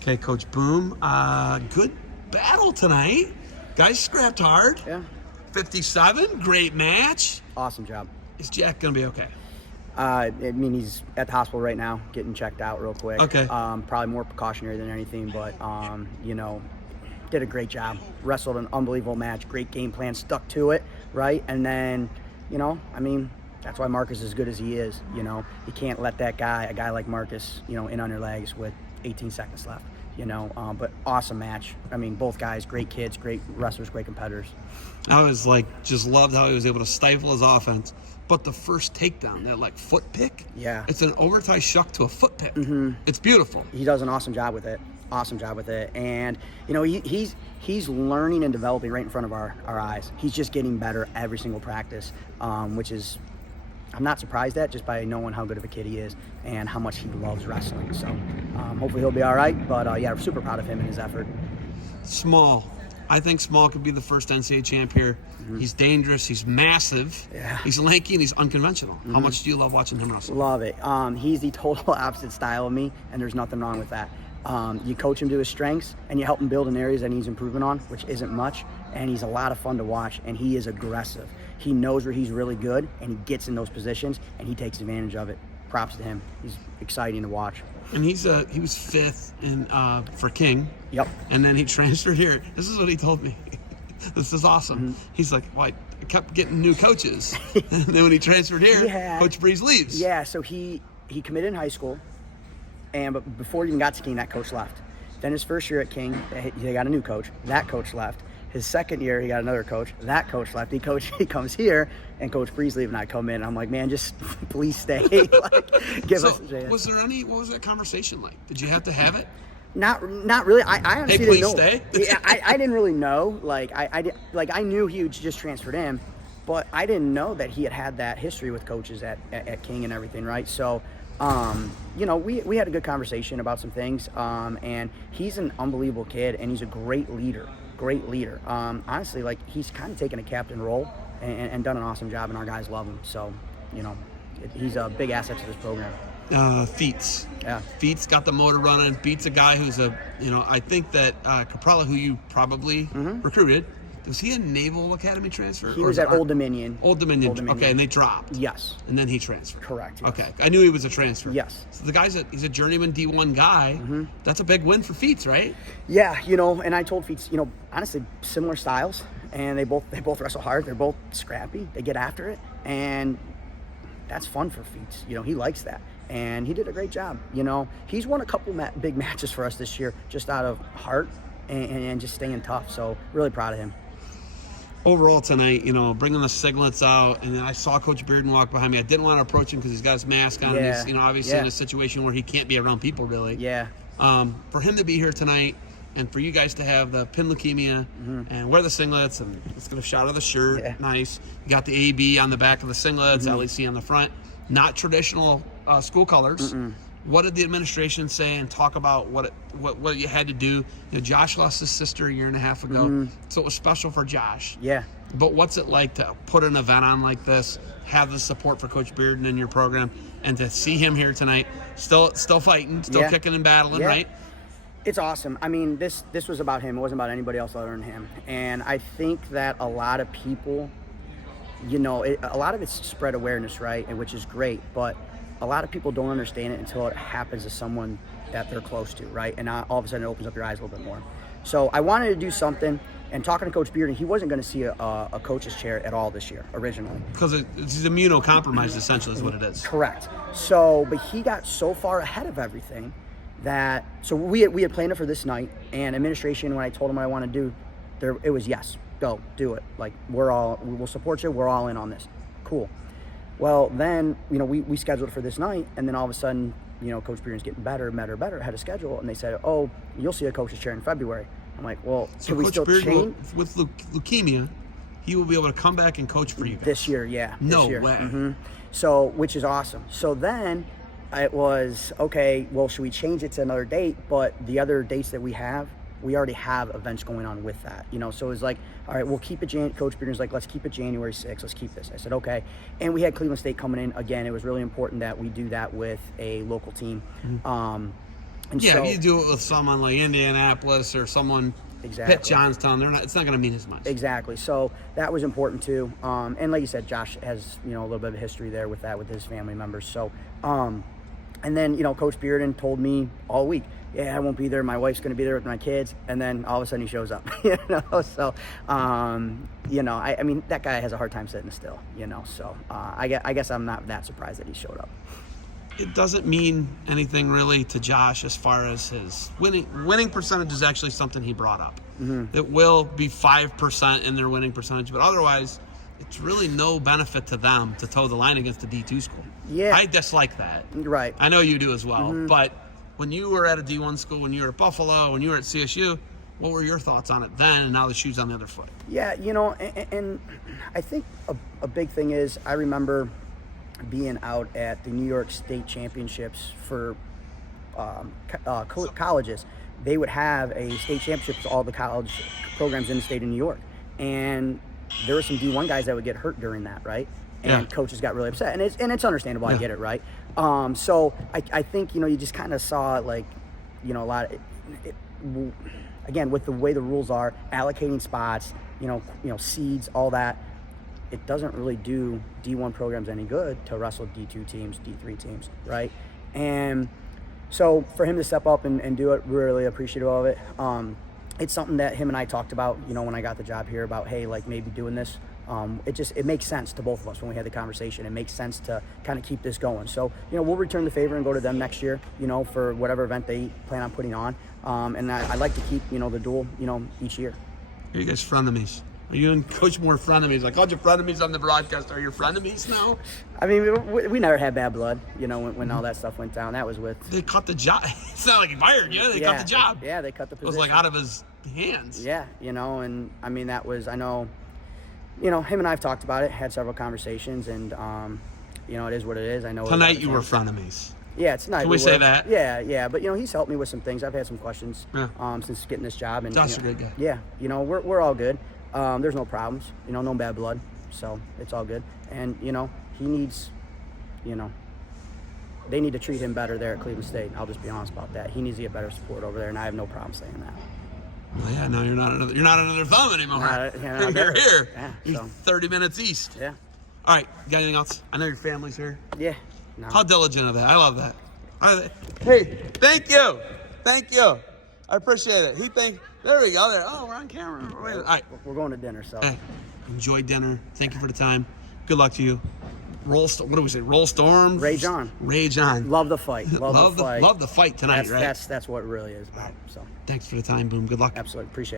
Okay, Coach Boom. Good battle tonight. Guys scrapped hard. Yeah. 57, great match. Awesome job. Is Jack going to be okay? I mean, he's at the hospital right now, getting checked out real quick. Okay. Probably more precautionary than anything, but, did a great job. Wrestled an unbelievable match, great game plan, stuck to it, right? And then, that's why Marcus is as good as he is. You can't let a guy like Marcus, in on your legs with 18 seconds left. But awesome match. I mean, both guys, great kids, great wrestlers, great competitors. I was just loved how he was able to stifle his offense. But the first takedown, that foot pick, yeah, it's an overtie shuck to a foot pick. Mm-hmm. It's beautiful. He does an awesome job with it. And he's learning and developing right in front of our eyes. He's just getting better every single practice, which is, I'm not surprised at, just by knowing how good of a kid he is and how much he loves wrestling. So hopefully he'll be all right. But we're super proud of him and his effort. Small. I think Small could be the first NCAA champ here. Mm-hmm. He's dangerous. He's massive. Yeah. He's lanky and he's unconventional. Mm-hmm. How much do you love watching him wrestle? Love it. He's the total opposite style of me, and there's nothing wrong with that. You coach him to his strengths, and you help him build in areas that he's improving on, which isn't much, and he's a lot of fun to watch, and he is aggressive. He knows where he's really good, and he gets in those positions, and he takes advantage of it. Props to him. He's exciting to watch. And he was fifth for King. Yep. And then he transferred here. This is what he told me. This is awesome. Mm-hmm. He's like, well, I kept getting new coaches. And then when he transferred here, Coach Breeze leaves. Yeah, so he committed in high school, but before he even got to King, that coach left. Then his first year at King, they got a new coach. That coach left. His second year, he got another coach. That coach left. He comes here, and Coach Breeze and I come in. And I'm like, man, just please stay. Give us a chance. What was that conversation like? Did you have to have it? Not really. I honestly didn't know. Stay? Yeah, I didn't really know. I knew he had just transferred in, but I didn't know that he had that history with coaches at King and everything, right? So, we had a good conversation about some things, and he's an unbelievable kid, and he's a great leader. Honestly, he's kind of taken a captain role and done an awesome job, and our guys love him. So, he's a big asset to this program. Feats. Yeah. Feats got the motor running. Beats a guy who's I think that Caprella, who you probably recruited, was he a Naval Academy transfer? He was at Old Dominion. Old Dominion. Okay, and they dropped. Yes. And then he transferred. Correct. Yes. Okay, I knew he was a transfer. Yes. So he's a journeyman D1 guy. Mm-hmm. That's a big win for Feats, right? Yeah, and I told Feats, honestly, similar styles, and they both wrestle hard. They're both scrappy. They get after it, and that's fun for Feats. He likes that. And he did a great job. He's won a couple big matches for us this year just out of heart and just staying tough. So really proud of him. Overall tonight, bringing the singlets out, and then I saw Coach Bearden walk behind me. I didn't want to approach him because he's got his mask on. Yeah. And he's, obviously in a situation where he can't be around people really. Yeah. For him to be here tonight, and for you guys to have the pin leukemia and wear the singlets, and let's get a shot of the shirt. Yeah. Nice. You got the AB on the back of the singlets, LEC on the front. Not traditional school colors. Mm-mm. What did the administration say and talk about what you had to do? Josh lost his sister a year and a half ago, so it was special for Josh. Yeah. But what's it like to put an event on like this, have the support for Coach Bearden in your program, and to see him here tonight, still fighting, still kicking and battling, right? It's awesome. I mean, this was about him. It wasn't about anybody else other than him. And I think that a lot of people, a lot of it's spread awareness, right, and which is great, but a lot of people don't understand it until it happens to someone that they're close to, right? And now all of a sudden it opens up your eyes a little bit more. So I wanted to do something, and talking to Coach Bearden, he wasn't going to see a coach's chair at all this year, originally. Because it's immunocompromised, essentially, is what it is. Correct. So, but he got so far ahead of everything that, so we had planned it for this night, and administration, when I told him what I want to do, it was yes, go, do it. We'll support you, we're all in on this. Cool. Well, then, we scheduled it for this night, and then all of a sudden, Coach Bearden's getting better, ahead of schedule, and they said, oh, you'll see a coach's chair in February. I'm like, well, so can we still change? With leukemia, he will be able to come back and coach for you guys. This year, yeah. No way. Mm-hmm. So, which is awesome. So then it was, okay, well, should we change it to another date? But the other dates that we already have events going on with that, so it was like, all right, we'll keep it. Coach Bearden's like, let's keep it January 6th. Let's keep this. I said, okay. And we had Cleveland State coming in again. It was really important that we do that with a local team. And Yeah, so, if you do it with someone like Indianapolis or someone exactly. Pitt Johnstown, it's not going to mean as much. Exactly. So that was important too. And like you said, Josh has, a little bit of a history there with that with his family members. So, and then, Coach Bearden told me all week, yeah, I won't be there. My wife's going to be there with my kids. And then all of a sudden he shows up, So, I mean, that guy has a hard time sitting still, So I guess I'm not that surprised that he showed up. It doesn't mean anything really to Josh as far as his winning percentage is actually something he brought up. Mm-hmm. It will be 5% in their winning percentage, but otherwise, it's really no benefit to them to toe the line against a D2 school. Yeah. I dislike that. Right. I know you do as well. Mm-hmm. But when you were at a D1 school, when you were at Buffalo, when you were at CSU, what were your thoughts on it then, and now the shoe's on the other foot? Yeah, and I think a big thing is I remember being out at the New York State Championships for colleges. They would have a state championship to all the college programs in the state of New York. And there were some D1 guys that would get hurt during that, right? And coaches got really upset. And it's understandable, I get it, right? So I think, you just kind of saw, like, a lot of again, with the way the rules are, allocating spots, seeds, all that, it doesn't really do D1 programs any good to wrestle D2 teams, D3 teams, right? And so for him to step up and do it, really appreciative of it. It's something that him and I talked about, when I got the job here, about, hey, like, maybe doing this. It makes sense to both of us when we had the conversation. It makes sense to kind of keep this going. So, we'll return the favor and go to them next year, for whatever event they plan on putting on. And I like to keep, the duel, each year. Are you guys frenemies? Are you and Coach Moore frenemies? I called you frenemies on the broadcast. Are you frenemies now? I mean, we never had bad blood, when all that stuff went down. That was with... They cut the job. It's not like he fired you. They cut the job. They cut the position. It was like out of his hands. Yeah, and I mean, that was, I know, him and I have talked about it, had several conversations, and, it is what it is. I know... Tonight you were frenemies. Yeah, tonight. Can we say that? Yeah. But, he's helped me with some things. I've had some questions since getting this job. And Josh is a good guy. Yeah, we're all good. There's no problems, no bad blood, so it's all good. And, he needs, they need to treat him better there at Cleveland State. I'll just be honest about that. He needs to get better support over there, and I have no problem saying that. Well, yeah, no, you're not another thumb anymore. You're here. Yeah, you're 30 minutes east. Yeah. All right, you got anything else? I know your family's here. Yeah. No. How diligent of that. I love that. Hey, thank you. I appreciate it. There we go. Oh, we're on camera. All right. We're going to dinner, so. Hey, enjoy dinner. Thank you for the time. Good luck to you. What do we say? Roll Storm? Rage on. Rage on. Love the fight. Love the fight. Love the fight tonight, right? That's what it really is about. So. Thanks for the time, Boom. Good luck. Absolutely. Appreciate it.